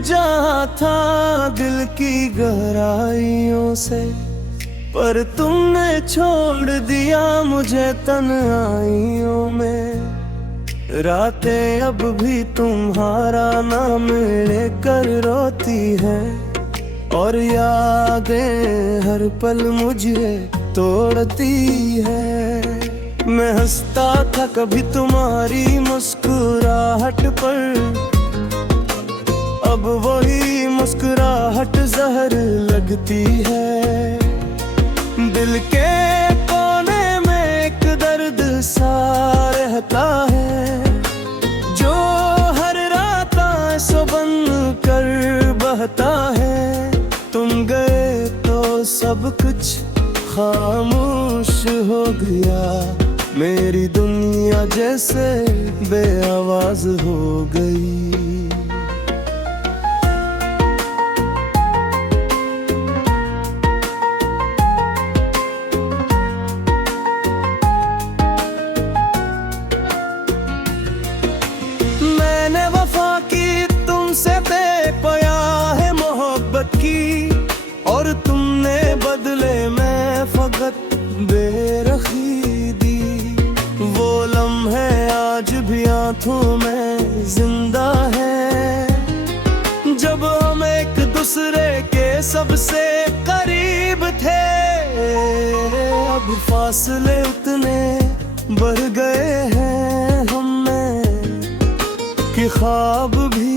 जा था दिल की गहराइयों से, पर तुमने छोड़ दिया मुझे तन्हाइयों में। रातें अब भी तुम्हारा नाम लेकर रोती है, और यादें हर पल मुझे तोड़ती है। मैं हंसता था कभी तुम्हारी मुस्कुराहट पर, अब वही मुस्कुराहट जहर लगती है। दिल के कोने में एक दर्द सा रहता है, जो हर रात आंसू बन कर बहता है। तुम गए तो सब कुछ खामोश हो गया, मेरी दुनिया जैसे बेआवाज हो गई। मैंने वफा की तुमसे बेपया है मोहब्बत की, और तुमने बदले में फकत बेरखी दी। वो लम्हे आज भी आंखों में जिंदा है, जब हम एक दूसरे के सबसे करीब थे। अब फासले उतने बढ़ गए हैं हमें कि ख्वाब भी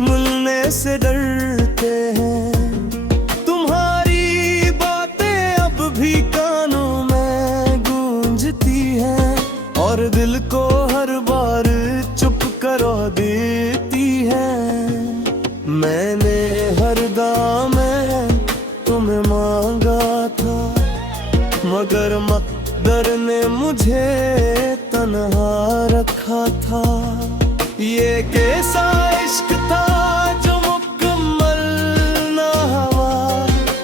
मिलने से डरते हैं। तुम्हारी बातें अब भी कानों में गूंजती हैं, और दिल को हर बार चुप करा देती हैं। मैंने हर दाम में तुम्हें मांगा था, मगर मकदर ने मुझे तन्हा रखा था। ये कैसा इश्क था जो मुकम्मल ना हुआ,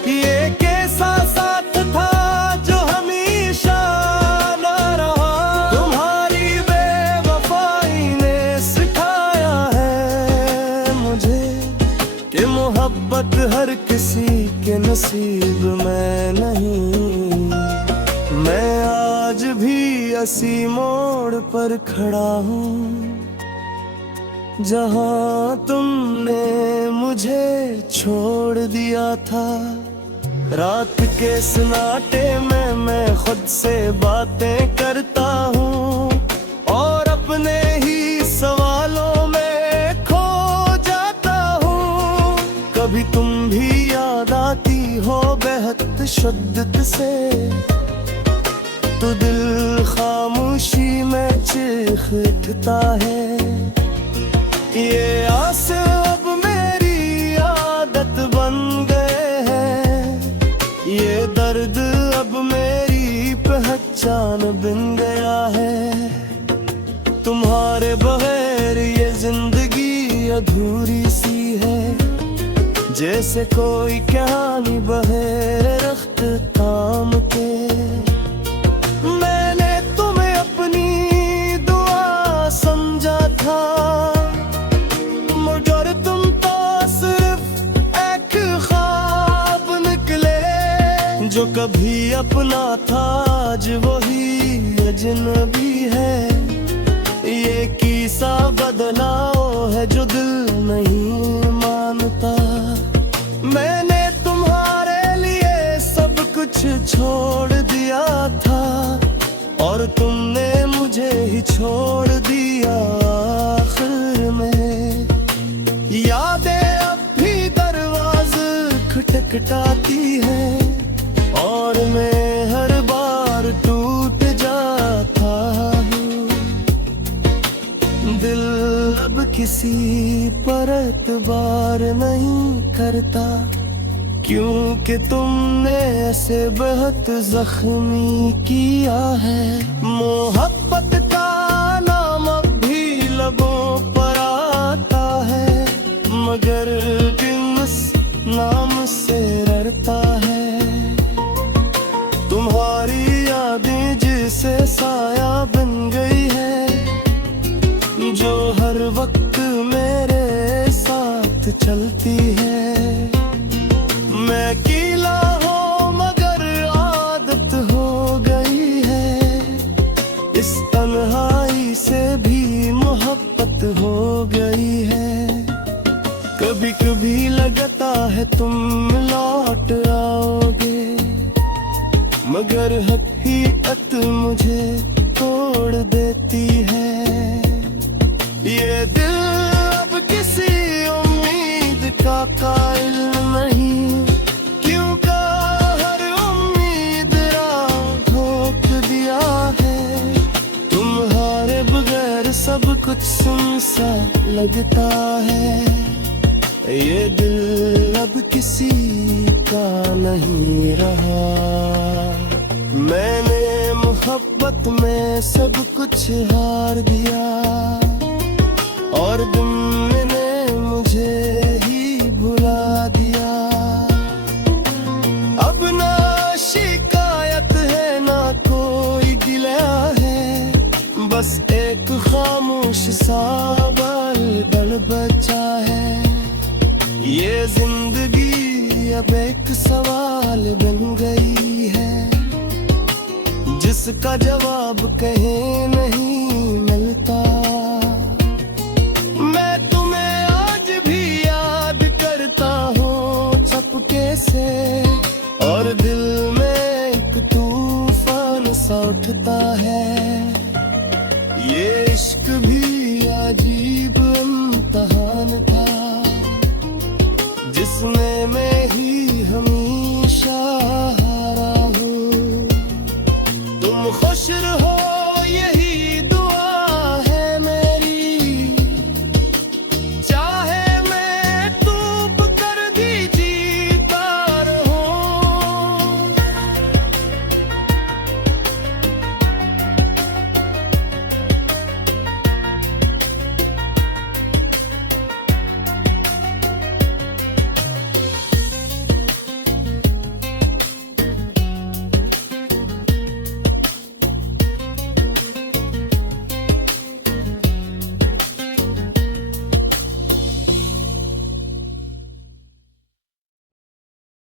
ये कैसा साथ था जो हमेशा ना रहा। तुम्हारी बेवफाई ने सिखाया है मुझे कि मोहब्बत हर किसी के नसीब में नहीं। मैं आज भी इसी मोड़ पर खड़ा हूँ जहाँ तुमने मुझे छोड़ दिया था। रात के सन्नाटे में मैं खुद से बातें करता हूँ, और अपने ही सवालों में खो जाता हूँ। कभी तुम भी याद आती हो बेहद शिद्दत से, तो दिल खामोशी में चीख उठता है। ये आस अब मेरी आदत बन गए हैं, ये दर्द अब मेरी पहचान बन गया है। तुम्हारे बगैर ये जिंदगी अधूरी सी है, जैसे कोई कहानी बहे रख्त थाम के। मैंने तुम्हें अपनी दुआ समझा था, मगर तुम तो सिर्फ एक ख्वाब निकले। जो कभी अपना था आज वही अजनबी है, ये किस्सा बदलाव है जो दिल नहीं मानता। मैंने तुम्हारे लिए सब कुछ छोड़ दिया था, और तुमने मुझे ही छोड़ दिया आखिर में। यादें अब भी दरवाज़े खटखटाती हैं, और मैं हर बार टूट जाता हूँ। दिल अब किसी पर एतबार नहीं करता, क्योंकि तुमने ऐसे बहुत जख्मी किया है। मोहब्बत का नाम अब भी लबों पर आता है, मगर दिल उस नाम से डरता है। तुम्हारी यादें जिसे साया बन गई है, जो हर वक्त मेरे साथ चलती है। मैं गीला हूँ मगर आदत हो गई है, इस तन्हाई से भी मोहब्बत हो गई है। कभी कभी लगता है तुम लौट आओगे, मगर हकीकत मुझे तोड़ देती है। ये दिल अब किसी उम्मीद का कायल नहीं, क्यों का हर उम्मीद राह रोक दिया है। तुम्हारे बगैर सब कुछ सुनसा लगता है, ये दिल अब किसी का नहीं रहा। मैंने मोहब्बत में सब कुछ हार दिया, और दिन ने मुझे ही भुला दिया। अब ना शिकायत है ना कोई गिला है, बस एक खामोश सा बल बचा है। ये जिंदगी अब एक सवाल बन गई है, जिसका जवाब कहीं नहीं मिलता। मैं तुम्हें आज भी याद करता हूँ चुपके से, और दिल में एक तूफान सा उठता है।